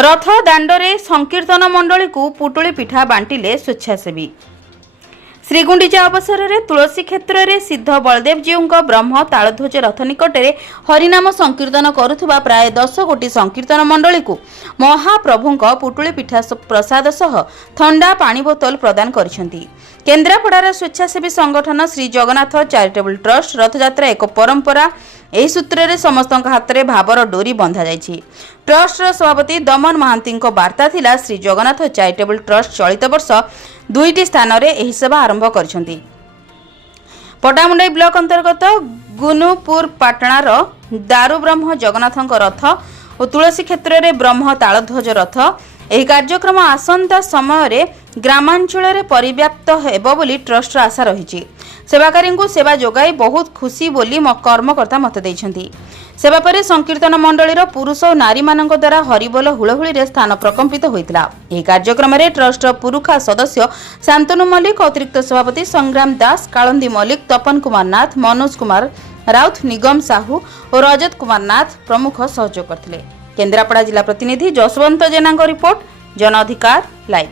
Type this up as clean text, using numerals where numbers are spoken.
रथ दाण्डरे संकीर्तन मंडली को पुटुली पिठा बांटिले स्वेच्छासेवी। श्रीगुंडीचा अवसर में तुलसी क्षेत्र में सिद्ध बलदेव जीव ब्रह्म तालध्वज रथ निकटरे हरिनाम संकीर्तन करुवा प्राय 10 कोटी संकीर्तन मंडली को महाप्रभु पुटुली पिठा प्रसाद सह ठंडा पानी बोतल प्रदान करिसेंती। केन्द्रापड़ार स्वेच्छासेवी संगठन श्री जगन्नाथ चैरिटेबल ट्रस्ट रथयात्रा एक परंपरा। एही सूत्र में समस्त हाथ में भावर डोरी बंधा जाइछि। ट्रस्ट सभापति दमन महांती वार्ता थिला श्री जगन्नाथ चैरिटेबल ट्रस्ट चलित वर्ष 2टी स्थान में एही सेवा आरंभ करिसेंती। पटामुंडाई ब्लॉक अंतर्गत गुनुपुर पाटणार दारू ब्रह्म जगन्नाथ रथ और तुलसी क्षेत्र में ब्रह्म तालध्वज रथ। एही कार्यक्रम आसंता समय रे ग्रामांचल रे परिव्याप्त हेबो बोली ट्रस्ट आशा रही। सेवाकारी को सेवा जोगाई बहुत खुशी बोली कर्मकर्ता मत देइछंती। सेवा पर संकीर्तन मंडलीर पुरुष और नारी मानक द्वारा हरिबोल हुलहुली रे स्थान प्रकंपित होइतिला। एही कार्यक्रम रे ट्रस्ट पुरुखा सदस्य शांतनु मल्लिक, अतिरिक्त सभापति संग्राम दास, कालंदी मल्लिक, तपन कुमार नाथ, मनोज कुमार राउत, निगम साहू और रजत कुमार नाथ प्रमुख सहयोग करथिले। केन्द्रापड़ा जिला प्रतिनिधि जसवंत जेना रिपोर्ट, जन अधिकार लाइव।